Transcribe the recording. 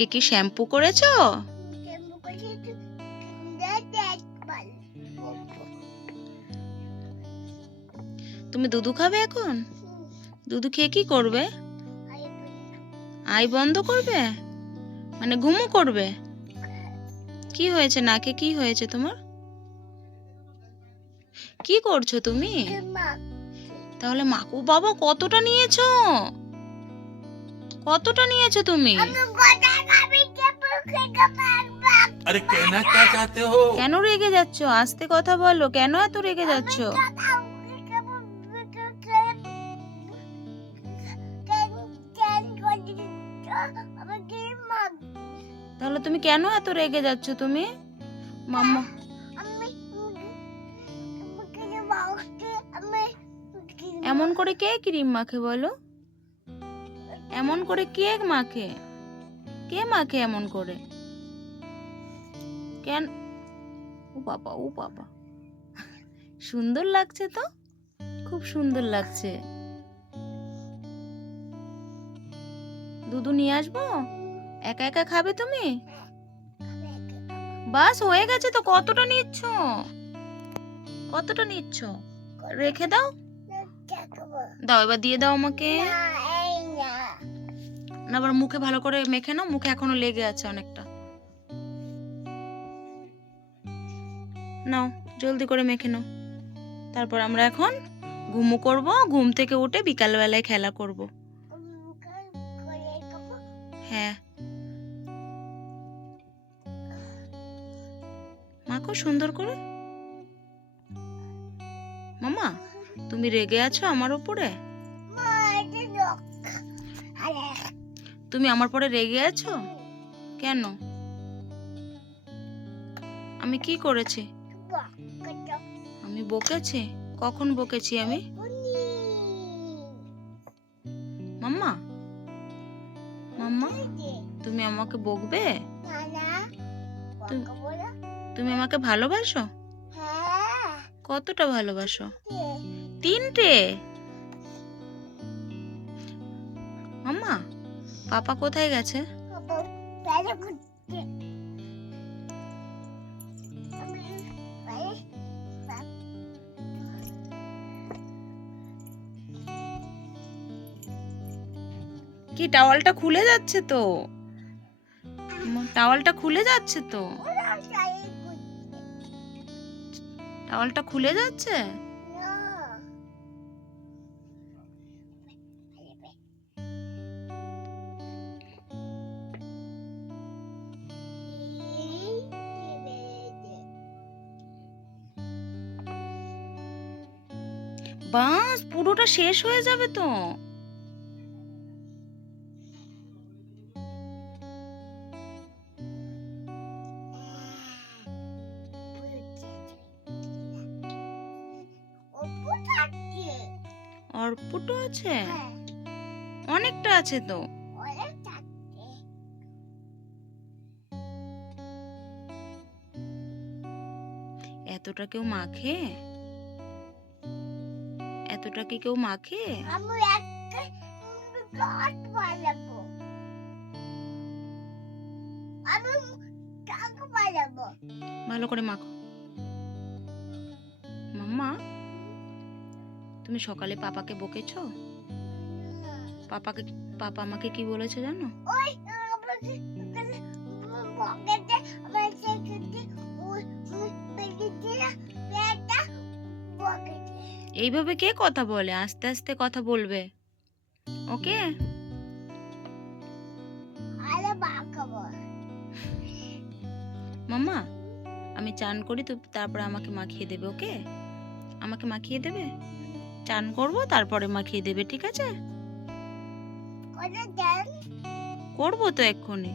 আজকে কি শ্যাম্পু করেছো? তুমি দুধু খাবে এখন? দুধু খেয়ে কি করবে? আই বন্ধ করবে, মানে ঘুমো করবে? কি হয়েছে নাকে? কি হয়েছে তোমার? কি করছো তুমি? তাহলে মাকু বাবা কতটা নিয়েছো? কতটা নিয়েছো তুমি? अरे कहना क्या चाहते हो? কেন রেগে যাচ্ছো? আস্তে কথা বলো, কেন এত রেগে যাচ্ছো? তাহলে তুমি কেন এত রেগে যাচ্ছো তুমি? মাম্মা এমন করে কে ক্রিম মাখে বলো? এমন করে কে মাখে? কে মাখে এমন করে? কেন? ও বাবা, ও বাবা, সুন্দর লাগছে তো, খুব সুন্দর লাগছে। দুধু নিয়ে আসবো? একা একা খাবে তুমি? বাস হয়ে গেছে তো। কতটা নিচ্ছ? কতটা নিচ্ছ? রেখে দাও। দাও, এবার দিয়ে দাও আমাকে। না, আবার মুখে ভালো করে মেখে নাও, মুখে এখনো লেগে আছে অনেকটা। নাও, জলদি করে মেখে নাও। তারপর আমরা এখন ঘুমো করব, ঘুম থেকে উঠে বিকাল বেলায় খেলা করব। হ্যাঁ, মাখো সুন্দর করে। মামা, তুমি রেগে আছো আমার উপরে? তুমি আমার পরে রেগে আছো কেন? আমি কি করেছি? আমি বকেছি? কখন বকেছি আমি? মাম্মা, মাম্মা, তুমি আমাকে বকবে? তুমি আমাকে ভালোবাসো? কতটা ভালোবাসো? 3টে? মাম্মা, পাপা কোথায় গেছে? কি টাওয়ালটা খুলে যাচ্ছে তো, টাওয়ালটা খুলে যাচ্ছে তো, টাওয়ালটা খুলে যাচ্ছে। বাস পুরোটা শেষ হয়ে যাবে তো। অর্পুটো আছে? অনেকটা আছে তো। এতটা কেউ মাখে? এতটা কি কেউ মাখে? ভালো করে মাখো। মাম্মা, তুমি সকালে পাপাকে বকেছো? পাপা আমাকে কি বলেছে জানো? এইভাবে কে কথা বলে? আস্তে আস্তে কথা বলবে, ওকে? মাম্মা, আমি চান করি তো, তারপরে আমাকে মাখিয়ে দেবে, ওকে? আমাকে মাখিয়ে দেবে, চান করব তারপরে মাখিয়ে দেবে, ঠিক আছে? করবো তো এক্ষুনি।